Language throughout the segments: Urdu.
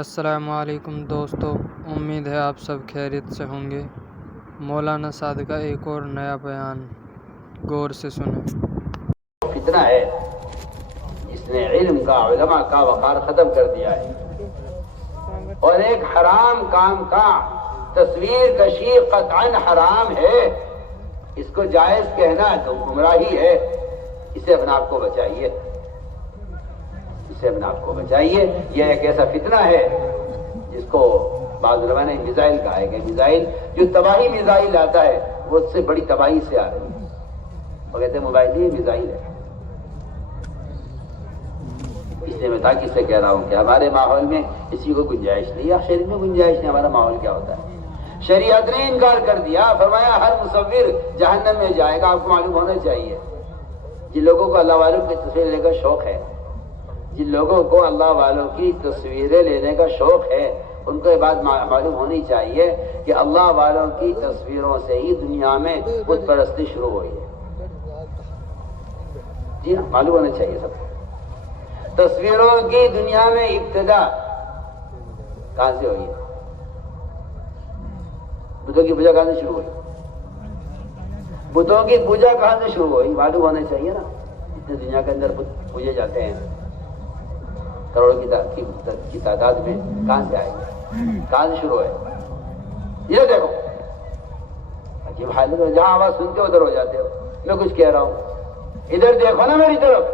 السلام علیکم دوستو، امید ہے آپ سب خیریت سے ہوں گے۔ مولانا سعد کا ایک اور نیا بیان غور سے سنیں۔ فتنہ ہے جس نے علم کا، علماء کا وقار ختم کر دیا ہے، اور ایک حرام کام کا تصویر کشی قطعاً حرام ہے، اس کو جائز کہنا تو گمراہی ہے۔ اسے اپنے آپ کو بچائیے، اسے اپنے آپ کو بچائیے۔ یہ ایک ایسا فتنہ ہے جس کو بعض علماء نے میزائل کہا ہے، کہ میزائل جو تباہی میزائل آتا ہے وہ اس سے بڑی تباہی سے آ رہی ہے۔ وہ کہتے ہیں موبائل یہ میزائل ہے۔ اس لیے میں تاکید سے کہہ رہا ہوں کہ ہمارے ماحول میں کسی کو گنجائش نہیں، یا شریعت میں گنجائش نہیں۔ ہمارا ماحول کیا ہوتا ہے؟ شریعت نے انکار کر دیا، فرمایا ہر مصور جہنم میں جائے گا۔ آپ کو معلوم ہونا چاہیے، جن لوگوں کو اللہ والوں کی تصویر لینے کا شوق ہے، جن لوگوں کو اللہ والوں کی تصویریں لینے کا شوق ہے، ان کو یہ بات معلوم ہونی چاہیے کہ اللہ والوں کی تصویروں سے ہی دنیا میں بت پرستی شروع ہوئی ہے۔ جی ہاں، معلوم ہونا چاہیے سب کو۔ تصویروں کی دنیا میں ابتدا کہاں سے ہوئی ہے؟ بتوں کی پوجا کہاں سے شروع ہوئی؟ بتوں کی پوجا کہاں سے شروع ہوئی؟ معلوم ہونا چاہیے نا۔ اتنے دنیا کے اندر بت پوجے جاتے ہیں، کروڑوں کی تعداد میں، کہاں سے آئے گی؟ کہاں سے شروع ہے؟ یہ دیکھو عجیب حالت ہے، جہاں آواز سنتے ہو ادھر ہو جاتے ہو۔ میں کچھ کہہ رہا ہوں، ادھر دیکھو نا میری طرف۔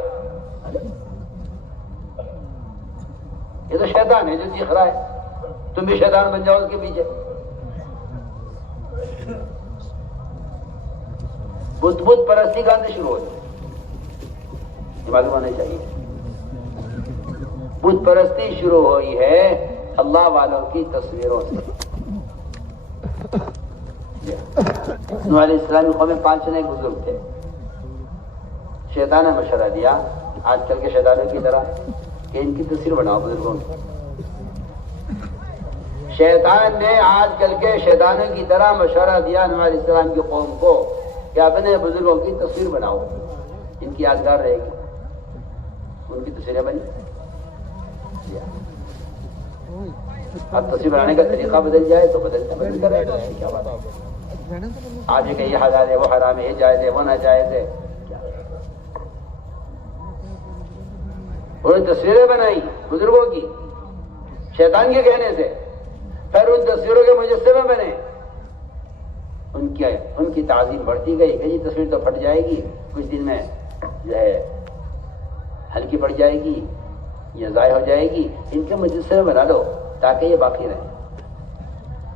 یہ تو شیطان ہے جو چیخ رہا ہے، تم بھی شیطان بن جاؤ اس کے پیچھے۔ بت پرستی کہاں سے شروع ہوئی؟ یہ معلوم ہونا چاہیے۔ بت پرستی شروع ہوئی ہے اللہ والوں کی تصویروں سے۔ نوح علیہ السلام کی قوم میں 5 جنے بزرگ تھے۔ شیطان نے مشورہ دیا آج کل کے شیطانوں کی طرح کہ ان کی تصویر بناؤ بزرگوں کی۔ شیطان نے آج کل کے شیطانوں کی طرح مشورہ دیا نوح علیہ السلام کی قوم کو کہ اپنے بزرگوں کی تصویر بناؤ، ان کی یادگار رہے گی۔ ان کی تصویریں بنی۔ اب تصویر بنانے کا طریقہ بدل جائے تو بدل کر رہے گا، کیا بات ہے؟ آج کہ یہ حلال ہے، وہ حرام ہے، یہ جائز ہے، وہ ناجائز ہے، کیا؟ انہوں نے تصویریں بنائی بزرگوں کی شیطان کے کہنے سے، پھر ان تصویروں کے مجسمے بنے۔ ان کی تعظیم بڑھتی گئی کہ یہ تصویر تو پھٹ جائے گی، کچھ دن میں جو ہے ہلکی پڑ جائے گی یا ضائع ہو جائے گی، ان کے مجسمے بنا دو تاکہ یہ باقی رہے۔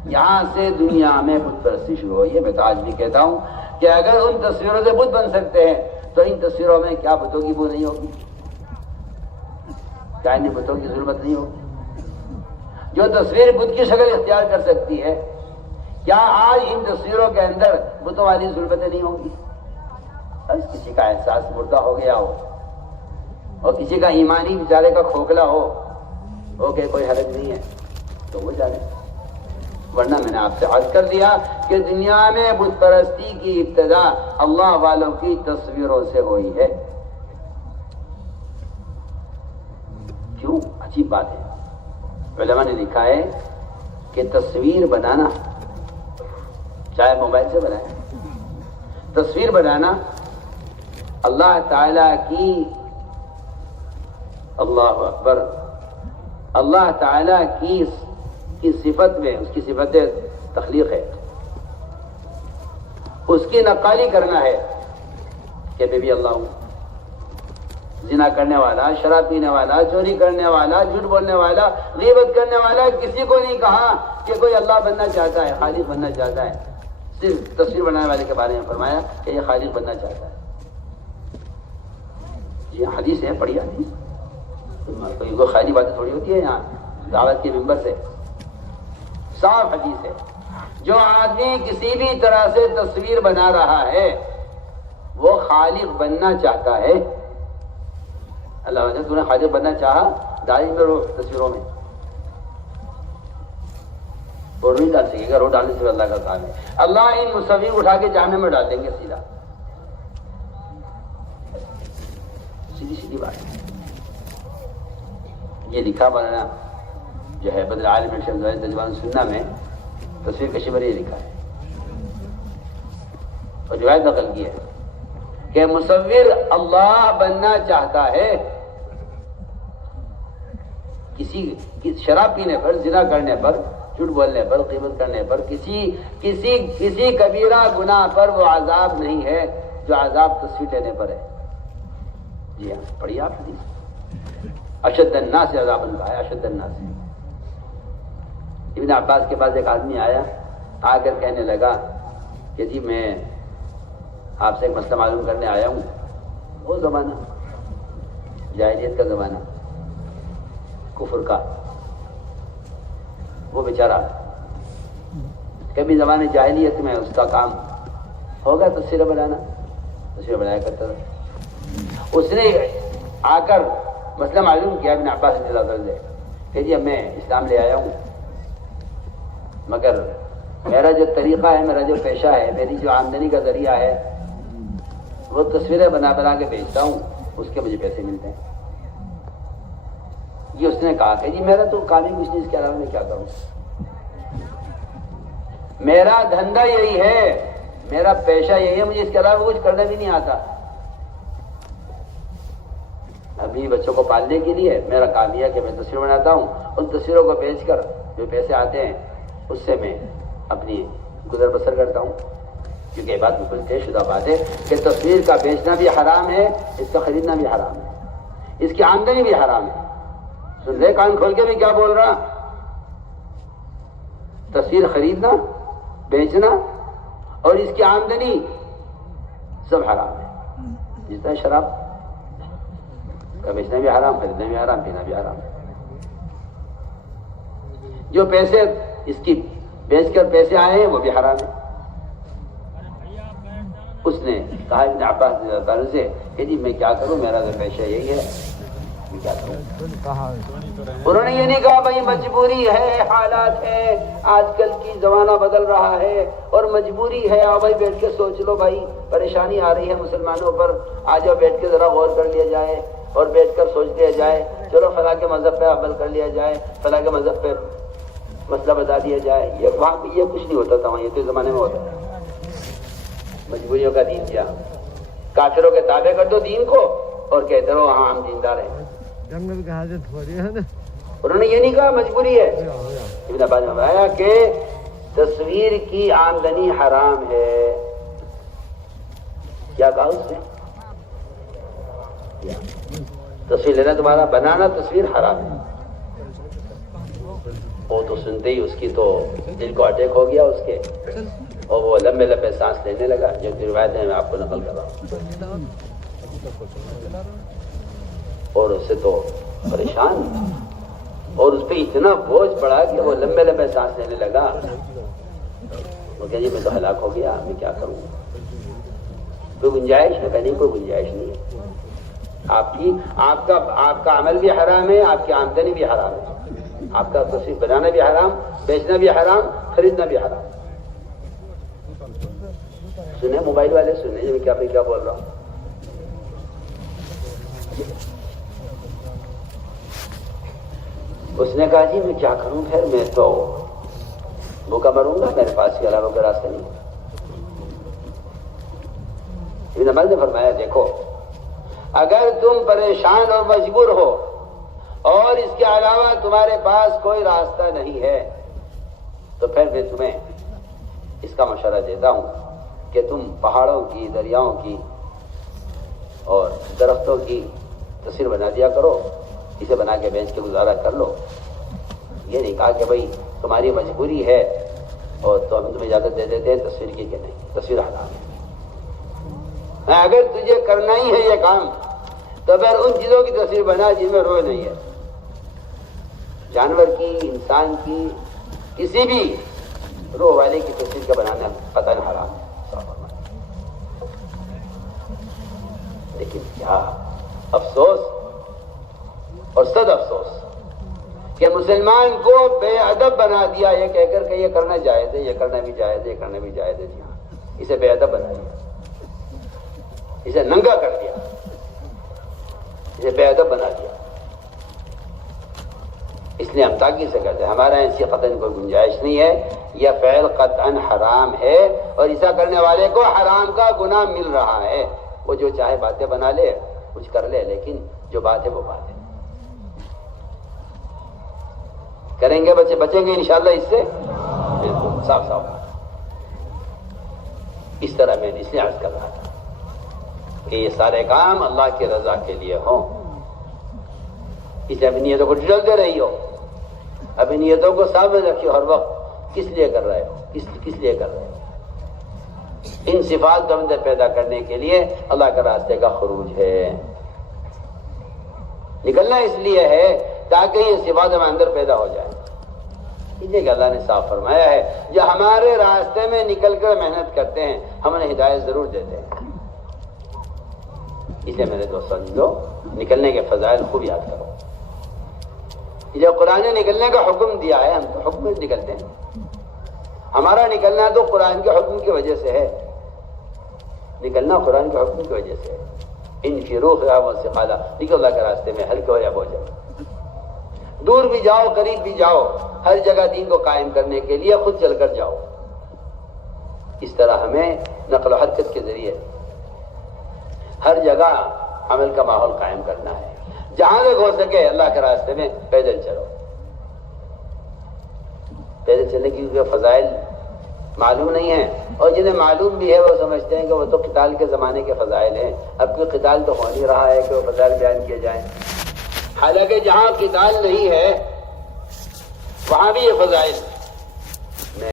یہاں سے دنیا میں بت پرستی شروع ہوئی ہے۔ میں تو آج بھی کہتا ہوں کہ اگر ان تصویروں سے بت بن سکتے ہیں تو ان تصویروں میں کیا بتوں کی بو نہیں ہوگی؟ کیا ان بتوں کی ضرورت نہیں ہوگی؟ جو تصویر بت کی شکل اختیار کر سکتی ہے، کیا آج ان تصویروں کے اندر بتوں والی ضرورتیں نہیں ہوں گی؟ بس کسی کا احساس مردہ ہو گیا ہو اور کسی کا ایمانی بیچارے کا کھوکھلا ہو کہ کوئی حرج نہیں ہے تو وہ جانے۔ ورنہ میں نے آپ سے عرض کر دیا کہ دنیا میں بت پرستی کی ابتدا اللہ والوں کی تصویروں سے ہوئی ہے۔ کیوں؟ عجیب بات ہے۔ علماء نے لکھا ہے کہ تصویر بنانا، چاہے موبائل سے بنائے، تصویر بنانا اللہ تعالی کی، اللہ اکبر، اللہ تعالی کی صفت میں، اس کی صفت تخلیق ہے، اس کی نقالی کرنا ہے کہ میں بھی اللہ ہوں۔ زنا کرنے والا، شراب پینے والا، چوری کرنے والا، جھوٹ بولنے والا، غیبت کرنے والا، کسی کو نہیں کہا کہ کوئی اللہ بننا چاہتا ہے، خالق بننا چاہتا ہے۔ صرف تصویر بنانے والے کے بارے میں فرمایا کہ یہ خالق بننا چاہتا ہے۔ یہ حدیث ہے، پڑھی حدیث، کوئی خالی باتیں تھوڑی ہوتی ہے یہاں دعوت کے ممبر سے، صاف حدیث ہے۔ جو آدمی کسی بھی طرح سے تصویر بنا رہا ہے وہ خالق بننا چاہتا ہے۔ اللہ وجہ تو نے خالق بننا چاہا، ڈالی میں رو تصویروں میں، اور نہیں ڈال سکے گا، رو ڈالنے سے اللہ کا کام ہے۔ اللہ ان مصور اٹھا کے جہنم میں ڈال دیں گے سیدھا، سیدھی بات ہے۔ یہ لکھا بنانا جو ہے بدر عالم تجوان سننا میں تصویر کشی پر یہ لکھا ہے اور روایت نقل کی ہے کہ مصور اللہ بننا چاہتا ہے کسی شراب پینے پر، زنا کرنے پر، جھوٹ بولنے پر، غیبت کرنے پر، کسی کبیرہ گناہ پر وہ عذاب نہیں ہے جو عذاب تصویر لینے پر ہے۔ جی ہاں، پڑھیے آپ حدیث، اشد الناس عذابا کا ہے، اشد الناس۔ ابن عباس کے پاس ایک آدمی آیا، آ کر کہنے لگا کہ جی میں آپ سے ایک مسئلہ معلوم کرنے آیا ہوں۔ وہ زمانہ جاہلیت کا زمانہ، کفر کا، وہ بیچارہ کبھی زمانے جاہلیت میں اس کا کام ہوگا تصویر بنانا، تصویر بنایا کرتا تھا۔ اس نے آ کر مسئلہ معلوم کیا ابن عباس رضی اللہ عنہ سے کہ جی میں اسلام لے آیا ہوں، مگر میرا جو طریقہ ہے، میرا جو پیشہ ہے، میری جو آمدنی کا ذریعہ ہے، وہ تصویریں بنا کے بیچتا ہوں، اس کے مجھے پیسے ملتے ہیں۔ یہ اس نے کہا کہ جی میرا تو کام ہی کچھ نہیں، اس کے علاوہ میں کیا کروں، میرا دھندا یہی ہے، میرا پیشہ یہی ہے، مجھے اس کے علاوہ کچھ کرنا بھی نہیں آتا۔ ابھی بچوں کو پالنے کے لیے میرا کام یہ ہے کہ میں تصویر بناتا ہوں، ان تصویروں کو بیچ کر جو پیسے آتے ہیں اس سے میں اپنی گزر بسر کرتا ہوں۔ کیونکہ یہ بات بالکل طے شدہ بات ہے کہ تصویر کا بیچنا بھی حرام ہے، اس کا خریدنا بھی حرام ہے، اس کی آمدنی بھی حرام ہے۔ سن رہے کان کھول کے بھی کیا بول رہا؟ تصویر خریدنا، بیچنا اور اس کی آمدنی سب حرام ہے۔ جس طرح شراب کا بیچنا بھی حرام، خریدنا بھی حرام، پینا بھی حرام۔ جو پیسے اس کی بیچ کر پیسے آئے ہیں وہ بھی حرام ہے۔ اس نے کہا ابن عباس رضی اللہ عنہ سے کہ جی میں کیا کروں، میرا تو پیشہ یہی ہے، میں کیا کروں۔ انہوں نے یہ نہیں کہا بھائی مجبوری ہے، حالات ہے، آج کل کی زمانہ بدل رہا ہے اور مجبوری ہے، آؤ بھائی بیٹھ کے سوچ لو، بھائی پریشانی آ رہی ہے مسلمانوں پر، آ جاؤ بیٹھ کے ذرا غور کر لیا جائے اور بیٹھ کر سوچ لیا جائے، چلو فلاں کے مذہب پہ عمل کر لیا جائے، فلاں کے مذہب پہ مسئلہ بتا دیا جائے۔ یہ وہاں پہ یہ کچھ نہیں ہوتا تھا، وہاں یہ تو زمانے میں ہوتا تھا۔ مجبوریوں کا دین کیا، کافروں کے تابع کر دو دین کو اور کہتے رہو ہاں ہم دیندار ہیں۔ انہوں نے یہ نہیں کہا مجبوری ہے۔ ابن عباس نے فرمایا کہ تصویر کی آمدنی حرام ہے۔ کیا کہا اس نے؟ تصویر لینا تمہارا، بنانا تصویر حرام ہے۔ وہ تو سنتے ہی اس کی تو دل کو اٹیک ہو گیا اس کے، اور وہ لمبے لمبے سانس لینے لگا، جو روایت ہے میں آپ کو نقل کر رہا ہوں۔ اور اس سے تو پریشان، اور اس پہ اتنا بوجھ پڑا کہ وہ لمبے لمبے سانس لینے لگا۔ وہ کہ جی میں تو ہلاک ہو گیا، میں کیا کروں، کوئی گنجائش ہے؟ کہ نہیں، کوئی گنجائش نہیں ہے۔ آپ کا عمل بھی حرام ہے، آپ کی آمدنی بھی حرام ہے، آپ کا تصویر بنانا بھی حرام، بیچنا بھی حرام، خریدنا بھی حرام۔ سنیں موبائل والے، سنیں میں کیا بول رہا ہوں۔ اس نے کہا جی میں کیا کروں، پھر میں تو بھوکا مروں گا، میرے پاس کے علاوہ کوئی راستہ نہیں۔ ابن عباس نے فرمایا دیکھو، اگر تم پریشان اور مجبور ہو اور اس کے علاوہ تمہارے پاس کوئی راستہ نہیں ہے تو پھر میں تمہیں اس کا مشورہ دیتا ہوں کہ تم پہاڑوں کی، دریاؤں کی اور درختوں کی تصویر بنا دیا کرو، اسے بنا کے بیچ کے گزارا کر لو۔ یہ نہیں کہا کہ بھائی تمہاری مجبوری ہے اور تو ہم تمہیں اجازت دے دیتے ہیں تصویر کی، کہ نہیں، تصویر حرام ہے۔ اگر تجھے کرنا ہی ہے یہ کام تو پھر ان چیزوں کی تصویر بنا جن میں روح نہیں ہے، جانور کی، انسان کی، کسی بھی روح والے کی تصویر کا بنانا قطعاً حرام ہے۔ لیکن کیا افسوس اور صد افسوس کہ مسلمان کو بے ادب بنا دیا، یہ کہہ کر کہ یہ کرنا جائز ہے، یہ کرنا بھی جائز ہے، یہ کرنا بھی جائز ہے۔ جی ہاں، اسے بے ادب بنا دیا، اسے ننگا کر دیا، اسے بے ادب بنا دیا۔ اس لیے ہم تاکید سے کہتے ہیں ہمارا ایسی قطعاً کوئی گنجائش نہیں ہے، یہ فعل قطعاً حرام ہے اور ایسا کرنے والے کو حرام کا گناہ مل رہا ہے۔ وہ جو چاہے باتیں بنا لے، کچھ کر لے، لیکن جو بات ہے وہ بات ہے۔ کریں گے بچیں گے انشاءاللہ اس سے، بالکل صاف صاف۔ اس طرح میں اس لیے عرض کر رہا تھا کہ یہ سارے کام اللہ کی رضا کے لیے ہوں، اس لیے اپنی نیتوں کو ڈھلتے رہی ہو، اپنی نیتوں کو سامنے رکھیے ہر وقت، کس لیے کر رہے ہو، کس لیے کر رہے ہو۔ ان صفات کو اندر پیدا کرنے کے لیے اللہ کے راستے کا خروج ہے، نکلنا اس لیے ہے تاکہ یہ صفات ہمیں اندر پیدا ہو جائے۔ اس لیے کہ اللہ نے صاف فرمایا ہے جو ہمارے راستے میں نکل کر محنت کرتے ہیں ہم انہیں ہدایت ضرور دیتے ہیں۔ اس لیے میرے دوستوں نکلنے کے فضائل خوب یاد کرو۔ جو قرآن نے نکلنے کا حکم دیا ہے ہم تو حکم سے نکلتے ہیں، ہمارا نکلنا تو قرآن کے حکم کی وجہ سے ہے، نکلنا قرآن کے حکم کی وجہ سے ہے۔ انفروا خفافا وثقالا، نکلو اللہ کے راستے میں، ہلکے ہو یا بوجھل، دور بھی جاؤ قریب بھی جاؤ، ہر جگہ دین کو قائم کرنے کے لیے خود چل کر جاؤ۔ اس طرح ہمیں نقل و حرکت کے ذریعے ہر جگہ عمل کا ماحول قائم کرنا ہے، جہاں تک ہو سکے اللہ کے راستے میں پیدل چلو۔ پیدل چلنے کی فضائل معلوم نہیں ہیں، اور جنہیں معلوم بھی ہے وہ سمجھتے ہیں کہ وہ تو قتال کے زمانے کے فضائل ہیں، اب کوئی قتال تو ہو نہیں رہا ہے کہ وہ فضائل بیان کیے جائیں۔ حالانکہ جہاں قتال نہیں ہے وہاں بھی یہ فضائل